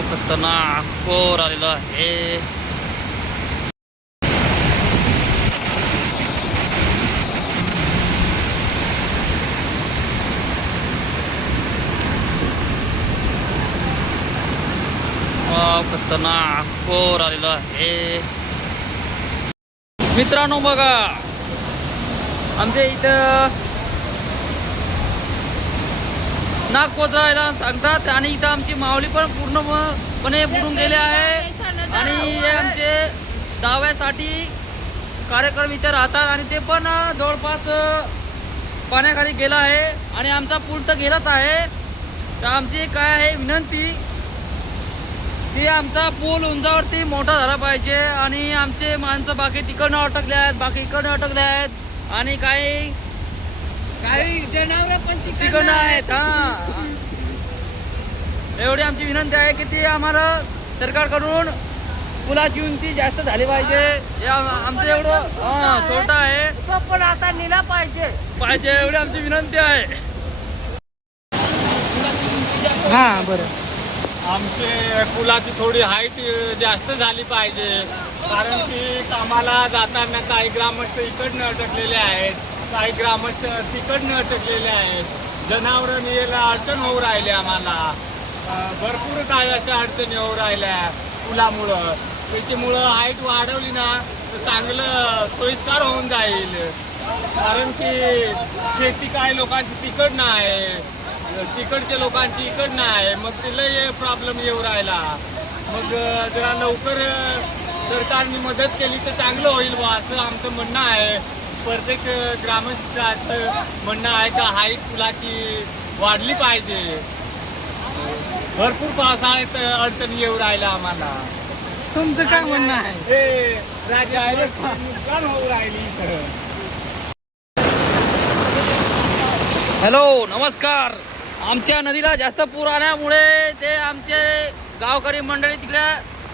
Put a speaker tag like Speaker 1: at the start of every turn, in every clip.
Speaker 1: खतरनाक पोर आलेलं आहे वाव, खतरनाक पोर आलेलं आहे मित्रांनो बघा आमच्या इथं नाक पोचवायला सांगतात आणि इथं आमची माऊली पण पूर्णपणे बुडून गेले आहे. आणि हे आमचे दाव्यासाठी कार्यक्रम इथे राहतात आणि ते पण जवळपास पाण्याखाली गेला आहे आणि आमचा पूल तर गेलाच आहे. तर आमची काय आहे विनंती की आमचा पूल उंचावरती मोठा झाला पाहिजे आणि आमचे माणसं बाकी तिकडनं अटकले आहेत बाकी इकडनं अटकले आहेत आणि काही
Speaker 2: काही जनावर पण
Speaker 1: तिकडनं आहेत हा. एवढी आमची विनंती आहे की ती आम्हाला सरकारकडून पुलाची उंची जास्त झाली पाहिजे. हे. आम- आमचं एवढं हा छोटा आहे.
Speaker 2: तो पण आता नेला पाहिजे.
Speaker 1: पाहिजे एवढी आमची विनंती आहे.
Speaker 2: हा बरं.
Speaker 3: आमचे पुलाची थोडी हाईट जास्त झाली पाहिजे. कारण की कामाला जाताना काही ग्रामस्थ इकडनं अटकलेले आहेत. काही ग्रामस्थ तिकडनं अटकलेले आहेत. जनावरं नियला अडचण होऊ राहिली आम्हाला. भरपूर काय अशा अडचणी होऊ राहिल्या पुलामुळं. त्याच्यामुळं हाईट वाढवली ना तर चांगलं सोयीस्कार होऊन जाईल. कारण की शेती काय लोकांची तिकडनं आहे तिकडच्या लोकांची इकडनं आहे मग ते लय प्रॉब्लेम येऊ राहिला. मग जरा लवकर सरकारने मदत केली तर चांगलं होईल बा असं आमचं म्हणणं आहे. प्रत्येक अं, ग्रामस्थाचं म्हणणं आहे का हाईट पुलाची वाढली पाहिजे. भरपूर पावसाळ्यात अडचणी येऊ राहिल्या आम्हाला.
Speaker 2: तुमचं काय म्हणणं आहे?
Speaker 3: हे नुकसान होऊ राहिली इथं.
Speaker 1: हॅलो नमस्कार. आमच्या नदीला जास्त पूर आल्यामुळे ते आमचे गावकरी मंडळी तिकडे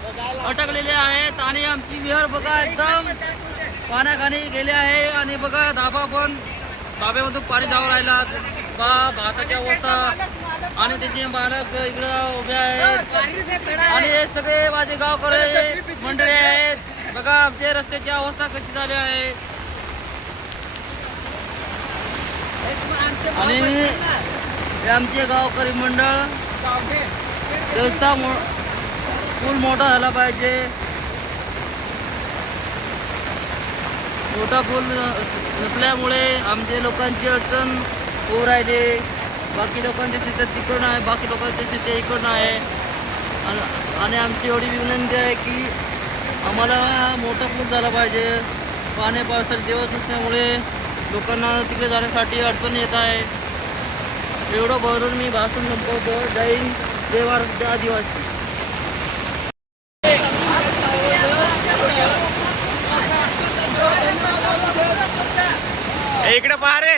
Speaker 1: अटकलेले आहेत आणि आमची विहार बघा एकदम पाण्याखाली गेले आहे आणि बघा धाबा पण धाब्यामधून पाणी जावं राहिला. बा भाताची अवस्था. आणि त्याचे मालक इकडं उभे आहेत. आणि हे सगळे माझे गावकरी मंडळी आहेत. बघा आमच्या रस्त्याची अवस्था कशी झाली आहे. आणि आमचे गावकरी मंडळ रस्ता पूल मोठा झाला पाहिजे. मोठा पूल नसल्यामुळे आमच्या लोकांची अडचण होऊ राहिली. बाकी लोकांच्या शेतात तिकडं आहे बाकी लोकांच्या शेती इकडनं आहे आणि- आणि आमची एवढी विनंती आहे की आम्हाला मोठा पूल झाला पाहिजे. पाणी पावसाचे दिवस असल्यामुळे लोकांना तिकडे जाण्यासाठी अडचण येत आहे. एवढं भरून मी भाषण संपवतो. जय हिंद. जय भारत. आदिवासी.
Speaker 3: इकडे पहा रे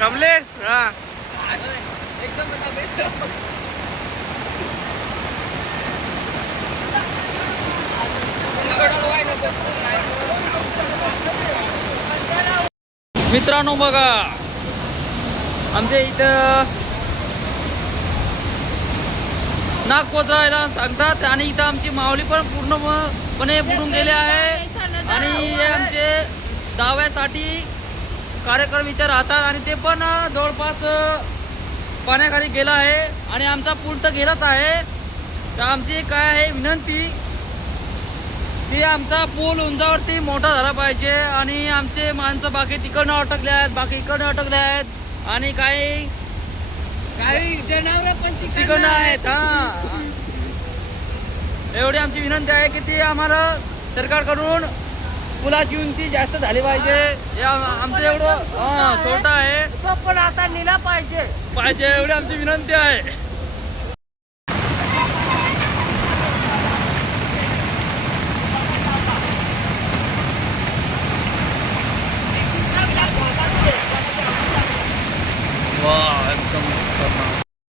Speaker 3: कमलेश हा.
Speaker 1: मित्रांनो बघा. आमच्या इथं नाग पोचवायला सांगतात आणि इथं आमची माऊली पण पूर्णपणे बुडून गेली आहे. आणि हे आमचे दाव्यासाठी कार्यक्रम इथे राहतात आणि ते पण जवळपास पाण्याखाली गेला आहे आणि आमचा पूल तर गेलाच आहे. तर आमची काय आहे विनंती की आमचा पूल उंचावरती मोठा झाला पाहिजे आणि आमचे माणसं बाकी तिकडनं अटकले आहेत बाकी इकडनं अटकले आहेत आणि काही
Speaker 2: काही जनावर पण
Speaker 1: तिकडनं आहेत हा. एवढी आमची विनंती आहे की ती आम्हाला सरकारकडून पुलाची उंची जास्त झाली पाहिजे. हे आम- आमचं एवढं हा छोटा आहे.
Speaker 2: तो पण आता नेला पाहिजे.
Speaker 1: पाहिजे एवढी आमची विनंती आहे.